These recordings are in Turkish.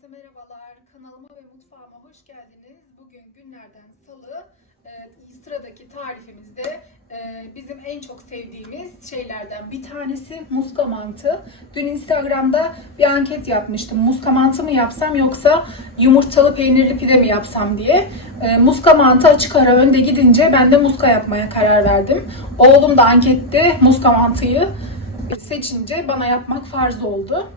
Herkese merhabalar. Kanalıma ve mutfağıma hoş geldiniz. Bugün günlerden salı. Ee, sıradaki tarifimizde e, bizim en çok sevdiğimiz şeylerden bir tanesi muska mantı. Dün Instagram'da bir anket yapmıştım. Muska mantı mı yapsam yoksa yumurtalı peynirli pide mi yapsam diye. Ee, muska mantı açık ara önde gidince ben de muska yapmaya karar verdim. Oğlum da ankette muska mantıyı seçince bana yapmak farz oldu.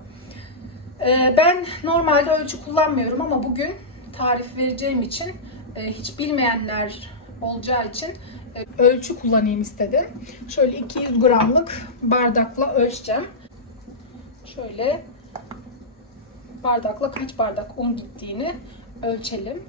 Ee, Ben normalde ölçü kullanmıyorum ama bugün tarif vereceğim için e, hiç bilmeyenler olacağı için e, ölçü kullanayım istedim. Şöyle 200 gramlık bardakla ölçeceğim. Şöyle bardakla kaç bardak un gittiğini ölçelim.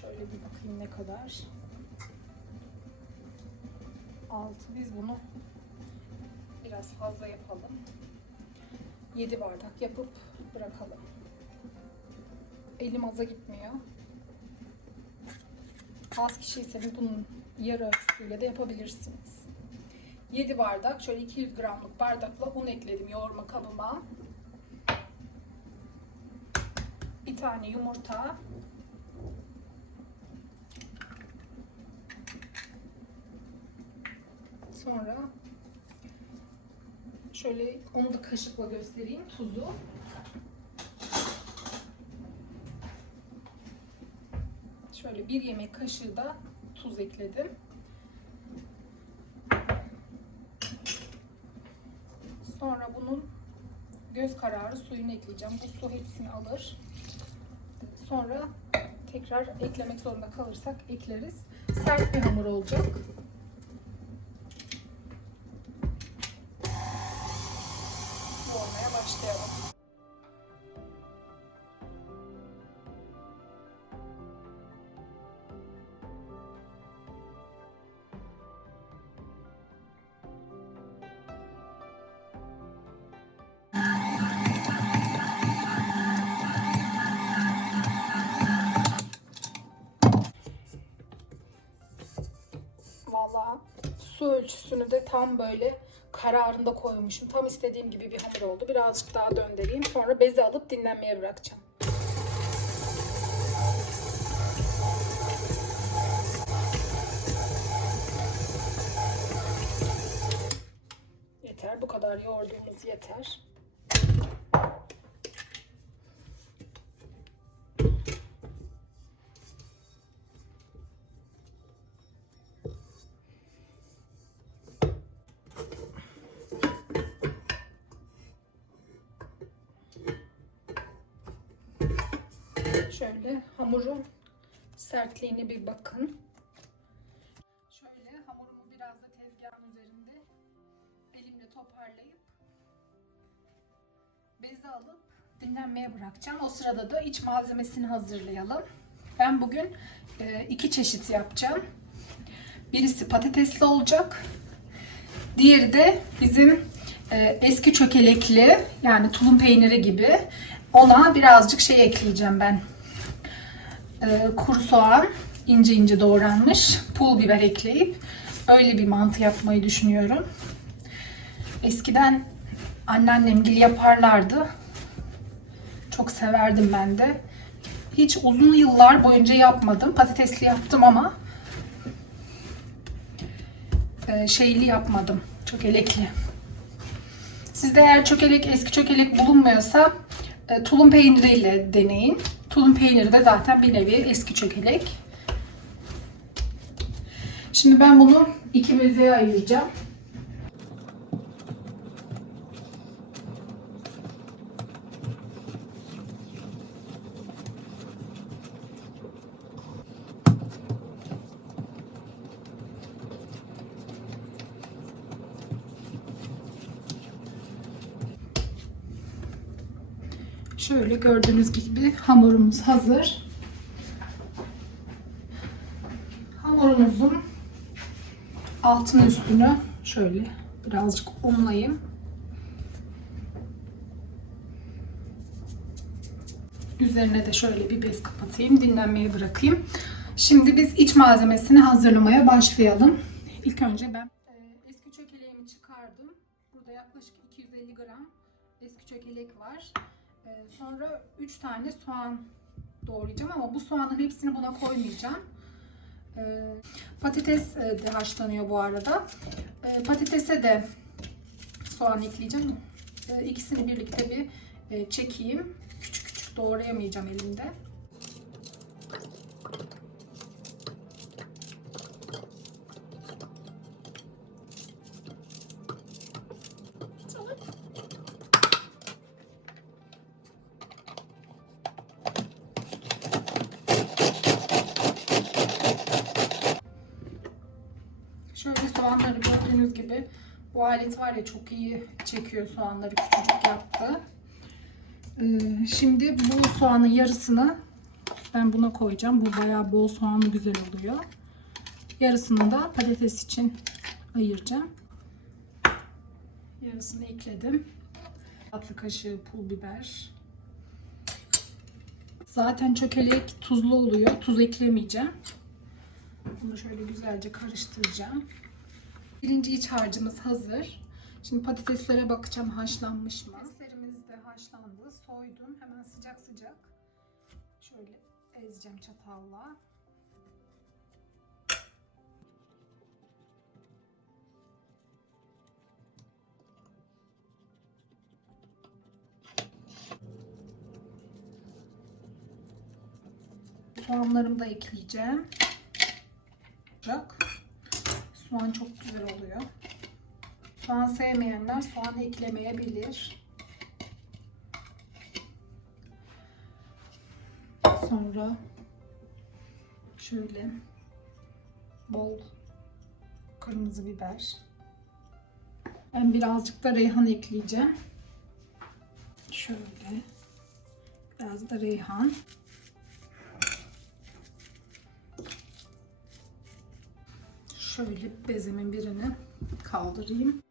Şöyle bir bakayım ne kadar. 6 biz bunu biraz fazla yapalım. 7 bardak yapıp bırakalım. Elim aza gitmiyor. Az kişiyseniz bunun yarı ölçüsüyle de yapabilirsiniz. 7 bardak şöyle 200 gramlık bardakla un ekledim yoğurma kabıma. Bir tane yumurta, Sonra şöyle onu da kaşıkla göstereyim tuzu. Şöyle bir yemek kaşığı da tuz ekledim. Sonra bunun göz kararı suyunu ekleyeceğim. Bu su hepsini alır. Sonra tekrar eklemek zorunda kalırsak ekleriz. Sert bir hamur olacak. Ölçüsünü de tam böyle kararında koymuşum. Tam istediğim gibi bir hamur oldu. Birazcık daha döndüreyim. Sonra bezi alıp dinlenmeye bırakacağım. Yeter. Bu kadar yoğurduğumuz yeter. Şöyle hamurun sertliğine bir bakın. Şöyle hamurumu biraz da tezgahın üzerinde elimle toparlayıp beze alıp dinlenmeye bırakacağım. O sırada da iç malzemesini hazırlayalım. Ben bugün e, iki çeşit yapacağım. Birisi patatesli olacak. Diğeri de bizim e, eski çökelekli yani tulum peyniri gibi ona birazcık şey ekleyeceğim ben. E, kuru soğan ince ince doğranmış pul biber ekleyip öyle bir mantı yapmayı düşünüyorum. Eskiden anneannemgil yaparlardı. Çok severdim ben de. Hiç uzun yıllar boyunca yapmadım. Patatesli yaptım ama e, şeyli yapmadım. Çökelekli. Sizde eğer çökelek, eski çökelek bulunmuyorsa e, tulum peyniriyle deneyin. Tulum peyniri de zaten bir nevi eski çökelek. Şimdi ben bunu iki bezeye ayıracağım. Şöyle gördüğünüz gibi hamurumuz hazır. Hamurumuzun altını üstünü şöyle birazcık unlayayım. Üzerine de şöyle bir bez kapatayım, dinlenmeye bırakayım. Şimdi biz iç malzemesini hazırlamaya başlayalım. İlk önce ben e, eski çökeleğimi çıkardım. Burada yaklaşık 250 gram eski çökelek var. E, sonra 3 tane soğan doğrayacağım ama bu soğanın hepsini buna koymayacağım. E, patates e, de haşlanıyor bu arada. E, patatese de soğan ekleyeceğim. İkisini birlikte bir e, çekeyim. Küçük küçük doğrayamayacağım elimde. Gördüğünüz gibi bu alet var ya çok iyi çekiyor soğanları küçücük yaptı. Ee, şimdi bu soğanın yarısını ben buna koyacağım. Bu bayağı bol soğanlı güzel oluyor. Yarısını da patates için ayıracağım. Yarısını ekledim. Tatlı kaşığı pul biber. Zaten çökelek tuzlu oluyor. Tuz eklemeyeceğim. Bunu şöyle güzelce karıştıracağım. Birinci iç harcımız hazır. Şimdi patateslere bakacağım haşlanmış mı? Patateslerimiz de haşlandı. Soydum. Hemen sıcak sıcak. Şöyle ezeceğim çatalla. Soğanlarımı da ekleyeceğim. Sıcak. Soğan çok güzel oluyor. Soğan sevmeyenler soğan eklemeyebilir. Sonra şöyle bol kırmızı biber. Ben birazcık da reyhan ekleyeceğim. Şöyle biraz da reyhan. Şöyle bezimin birini kaldırayım.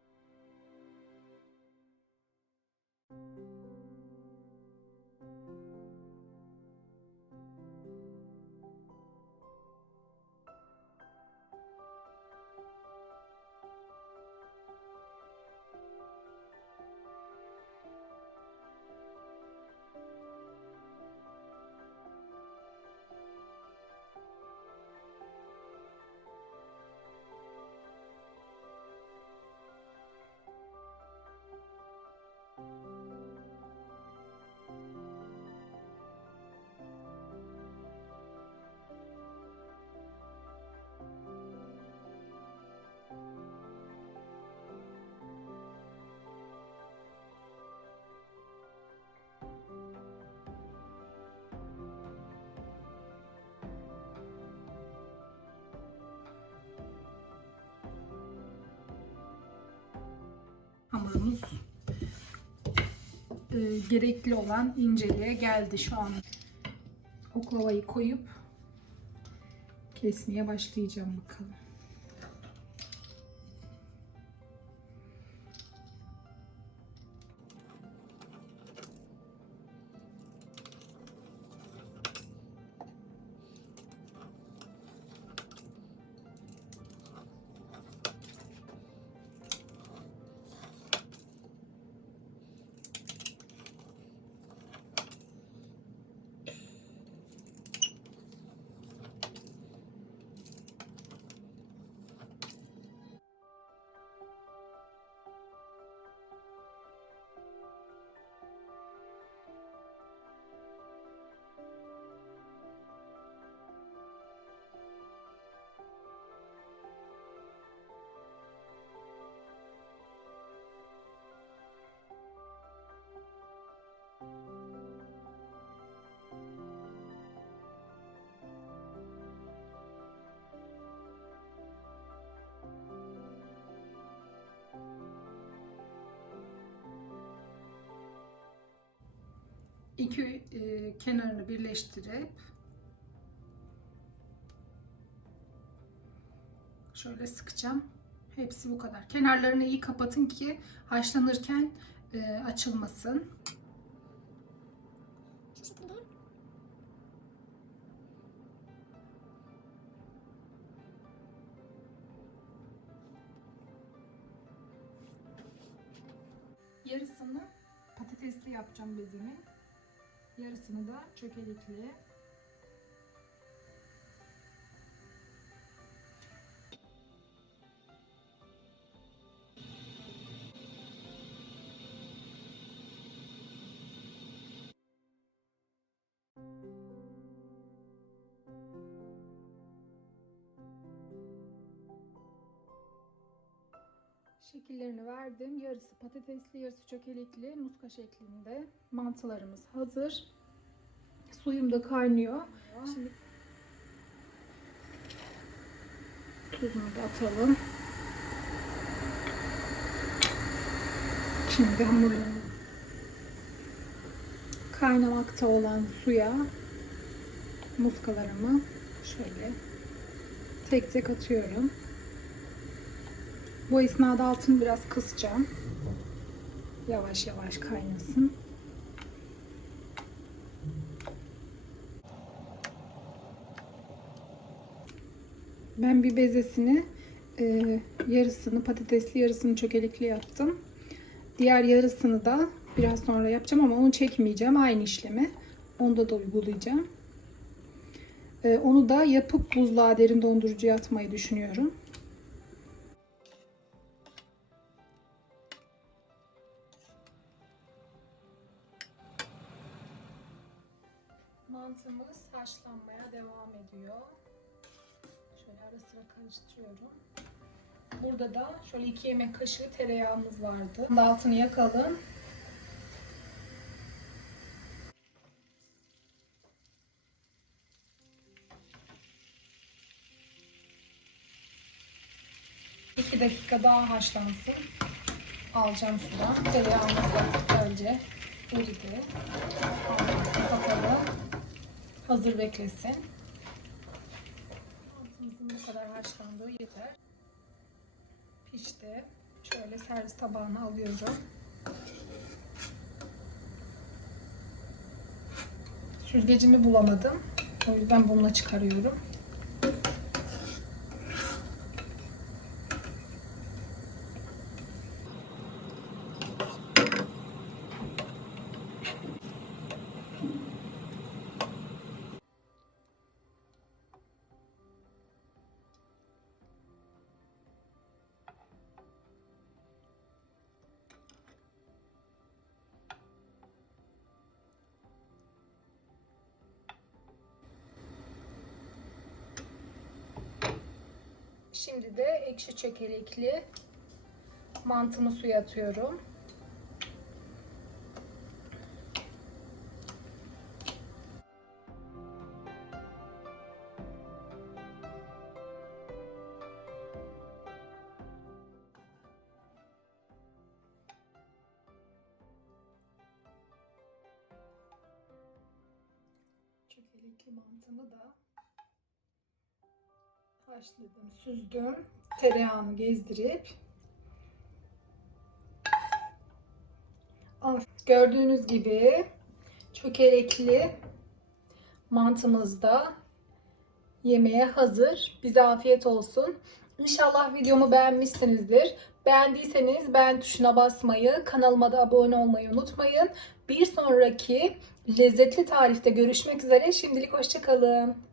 Hamurumuz e, gerekli olan inceliğe geldi şu an. Oklavayı koyup kesmeye başlayacağım bakalım. İki e, kenarını birleştirip Şöyle sıkacağım. Hepsi bu kadar. Kenarlarını iyi kapatın ki haşlanırken e, açılmasın. Yarısını patatesli yapacağım bezemi. Yarısını da çökelikli. Şekillerini verdim. Yarısı patatesli, yarısı çökelekli, muska şeklinde. Mantılarımız hazır. Suyum da kaynıyor. Şimdi tuzunu da atalım. Şimdi hamurlarımı kaynamakta olan suya muskalarımı şöyle tek tek atıyorum. Bu esnada altını biraz kısacağım. Yavaş yavaş kaynasın. Ben bir bezesini e, yarısını patatesli yarısını çökelikli yaptım. Diğer yarısını da biraz sonra yapacağım ama onu çekmeyeceğim. Aynı işlemi. Onda da uygulayacağım. E, onu da yapıp buzluğa derin dondurucuya atmayı düşünüyorum. Mantımız haşlanmaya devam ediyor. Şöyle ara sıra karıştırıyorum. Burada da şöyle iki yemek kaşığı tereyağımız vardı. Altını yakalım. İki dakika daha haşlansın. Alacağım sudan. Tereyağımız da güzelce eridi. Kapatalım. Hazır beklesin. Altımızın bu kadar haşlandığı yeter. Pişti. Şöyle servis tabağına alıyorum. Süzgecimi bulamadım. O yüzden bununla çıkarıyorum. Şimdi de ekşi çökelekli mantımı suya atıyorum. Çökelekli mantımı da haşladım, süzdüm. Tereyağını gezdirip gördüğünüz gibi çökelekli mantımız da yemeğe hazır. Bize afiyet olsun. İnşallah videomu beğenmişsinizdir. Beğendiyseniz beğen tuşuna basmayı, kanalıma da abone olmayı unutmayın. Bir sonraki lezzetli tarifte görüşmek üzere. Şimdilik hoşçakalın.